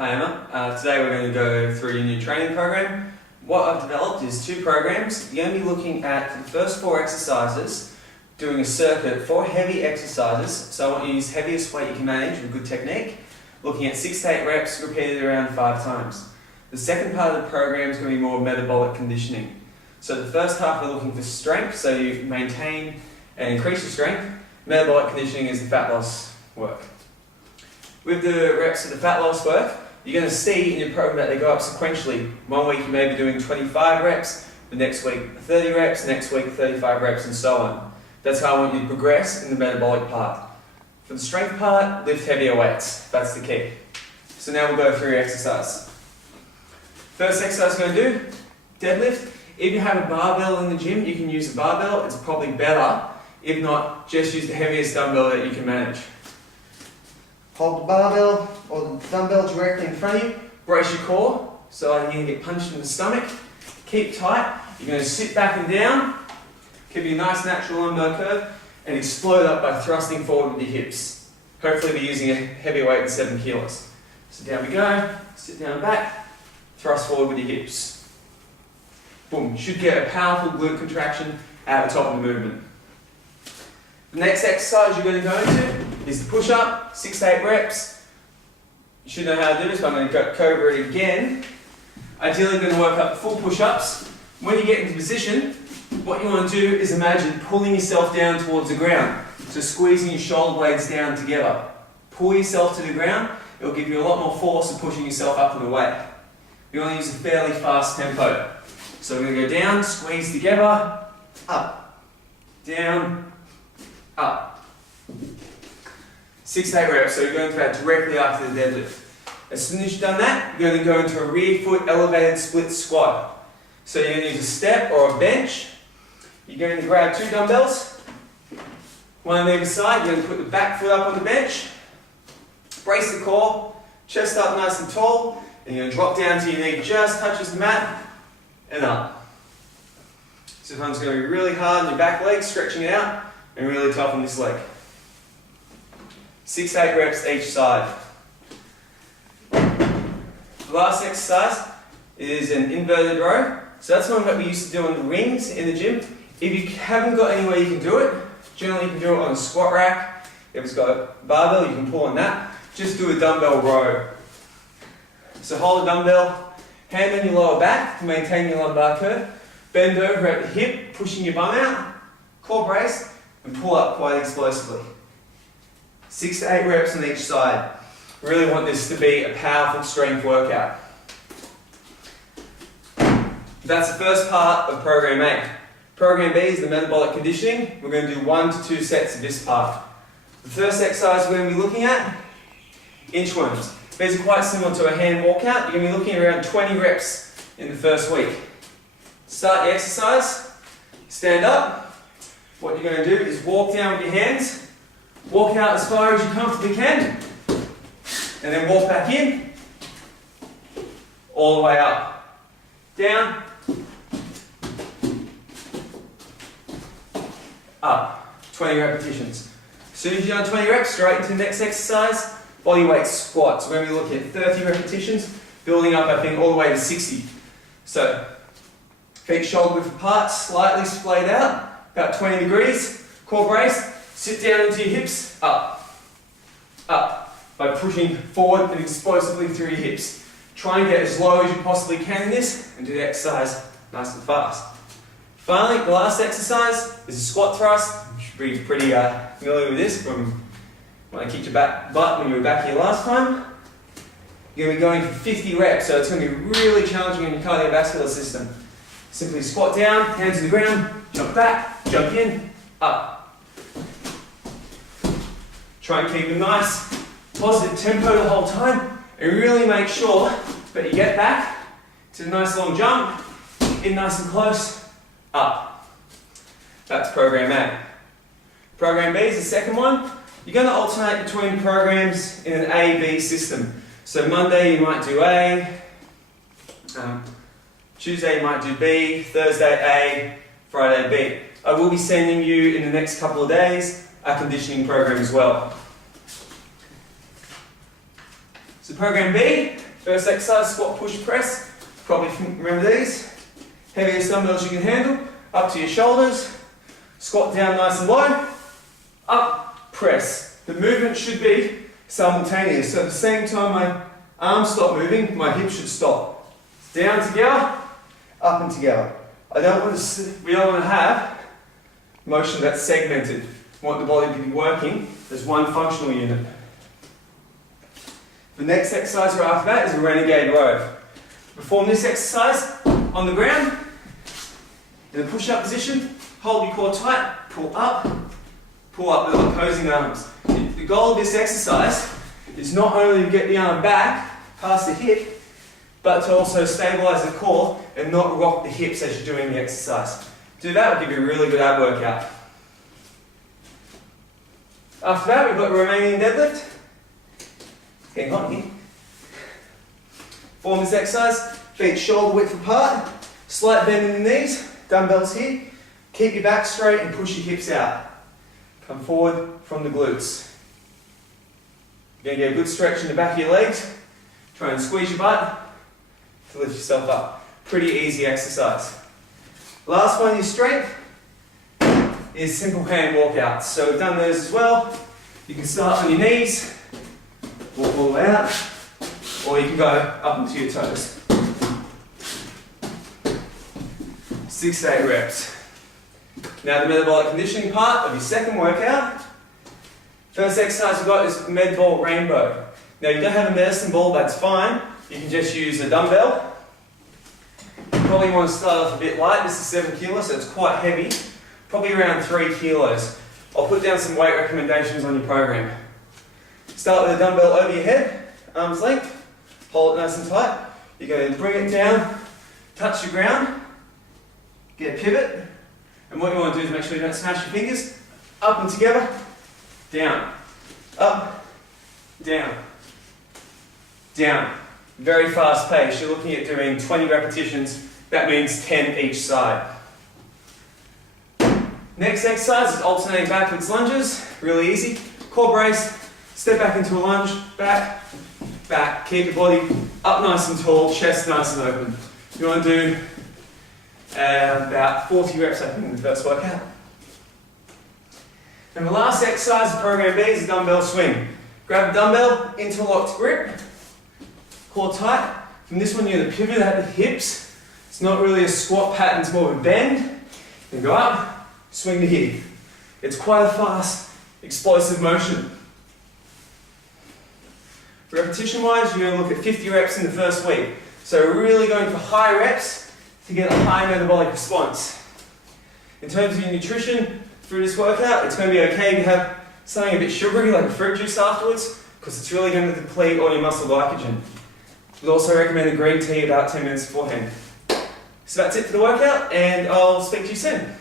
Hi Emma. Today we're going to go through your new training program. What I've developed is two programs. You're going to be looking at the first 4 exercises, doing a circuit, 4 heavy exercises. So I want you to use heaviest weight you can manage with good technique, looking at 6 to 8 reps repeated around 5 times. The second part of the program is going to be more metabolic conditioning. So the first half we're looking for strength, so you maintain and increase your strength. Metabolic conditioning is the fat loss work. With the reps of the fat loss work, you're going to see in your program that they go up sequentially. One week you may be doing 25 reps, the next week 30 reps, next week 35 reps, and so on. That's how I want you to progress in the metabolic part. For the strength part, lift heavier weights. That's the key. So now we'll go through your exercise. First exercise we're going to do, deadlift. If you have a barbell in the gym, you can use a barbell. It's probably better. If not, just use the heaviest dumbbell that you can manage. Hold the barbell or the dumbbell directly in front of you. Brace your core so you're going to get punched in the stomach. Keep tight. You're going to sit back and down. Keep a nice natural lumbar curve and explode up by thrusting forward with your hips. Hopefully we're using a heavier weight than 7 kilos. So down we go. Sit down back. Thrust forward with your hips. Boom. You should get a powerful glute contraction at the top of the movement. The next exercise you're going to go into is the push-up, 6 to 8 reps. You should know how to do this, but I'm going to go over it again. Ideally, you're going to work up full push-ups. When you get into position, what you want to do is imagine pulling yourself down towards the ground. So squeezing your shoulder blades down together. Pull yourself to the ground. It will give you a lot more force of pushing yourself up and away. You want to use a fairly fast tempo. So we're going to go down, squeeze together, up, down, up. 6 to 8 reps, so you're going to that directly after the deadlift. As soon as you've done that, you're going to go into a rear foot elevated split squat. So you're going to use a step or a bench. You're going to grab 2 dumbbells, one on either side. You're going to put the back foot up on the bench, brace the core, chest up nice and tall, and you're going to drop down to your knee just touches the mat, and up. So this one's going to be really hard on your back leg, stretching it out, and really tough on this leg. 6 to 8 reps each side. The last exercise is an inverted row. So that's one that we used to do on the rings in the gym. If you haven't got anywhere you can do it, generally you can do it on a squat rack. If it's got a barbell, you can pull on that. Just do a dumbbell row. So hold a dumbbell, hand on your lower back to maintain your lumbar curve. Bend over at the hip, pushing your bum out. Core brace, and pull up quite explosively. 6 to 8 reps on each side. Really want this to be a powerful strength workout. That's the first part of Program A. Program B is the metabolic conditioning. We're going to do 1 to 2 sets of this part. The first exercise we're going to be looking at, inchworms. These are quite similar to a hand walkout. You're going to be looking at around 20 reps in the first week. Start the exercise, stand up. What you're going to do is walk down with your hands, walk out as far as you comfortably can, and then walk back in, all the way up, down, up, 20 repetitions. As soon as you've done 20 reps, straight into the next exercise, body weight squats. We're going to be looking at 30 repetitions, building up, I think, all the way to 60. So, feet shoulder width apart, slightly splayed out, about 20 degrees, core brace, sit down into your hips, up, up, by pushing forward and explosively through your hips. Try and get as low as you possibly can in this, and do the exercise nice and fast. Finally, the last exercise is a squat thrust. You should be pretty familiar with this from when I kicked your butt when you were back here last time. You're going to be going for 50 reps, so it's going to be really challenging on your cardiovascular system. Simply squat down, hands to the ground, jump back, jump in, up. Try and keep a nice, positive tempo the whole time, and really make sure that you get back to the nice long jump, in nice and close, up. That's Program A. Program B is the second one. You're going to alternate between programs in an A-B system. So Monday you might do A, Tuesday you might do B, Thursday A, Friday B. I will be sending you in the next couple of days a conditioning program as well. So program B First exercise, squat, push, press. Probably remember these. Heaviest dumbbells you can handle, up to your shoulders. Squat down nice and low. Up, press. The movement should be simultaneous. So at the same time my arms stop moving, my hips should stop. Down together, up and together. We don't want to have motion that's segmented. We want the body to be working as one functional unit. The next exercise right after that is a renegade row. Perform this exercise on the ground, in a push-up position, hold your core tight, pull up with opposing arms. The goal of this exercise is not only to get the arm back past the hip, but to also stabilize the core and not rock the hips as you're doing the exercise. Do that, will give you a really good ab workout. After that, we've got Romanian deadlift. It's getting hot here. Form this exercise, feet shoulder width apart, slight bend in the knees, dumbbells here. Keep your back straight and push your hips out. Come forward from the glutes. You're going to get a good stretch in the back of your legs. Try and squeeze your butt to lift yourself up. Pretty easy exercise. Last one in your strength is simple hand walkouts. So we've done those as well. You can start on your knees, walk all the way out, or you can go up into your toes. 6 to 8 reps. Now the metabolic conditioning part of your second workout. First exercise we've got is med ball rainbow. Now you don't have a medicine ball, that's fine. You can just use a dumbbell. You probably want to start off a bit light. This is 7 kilos, so it's quite heavy. Probably around 3 kilos. I'll put down some weight recommendations on your program. Start with a dumbbell over your head, arm's length. Hold it nice and tight. You're going to bring it down, touch the ground, get a pivot. And what you want to do is make sure you don't smash your fingers. Up and together, down, up, down, down. Very fast pace. You're looking at doing 20 repetitions. That means 10 each side. Next exercise is alternating backwards lunges. Really easy. Core brace, step back into a lunge, back, back. Keep your body up nice and tall, chest nice and open. You want to do about 40 reps, I think, in the first workout. And the last exercise of program B is a dumbbell swing. Grab a dumbbell, interlocked grip, core tight. From this one, you're going to pivot at the hips. It's not really a squat pattern, it's more of a bend. Then go up, swing the hip. It's quite a fast, explosive motion. Repetition-wise, you're going to look at 50 reps in the first week. So we're really going for high reps to get a high metabolic response. In terms of your nutrition through this workout, it's going to be okay if you have something a bit sugary like a fruit juice afterwards, because it's really going to deplete all your muscle glycogen. We'd also recommend a green tea about 10 minutes beforehand. So that's it for the workout, and I'll speak to you soon.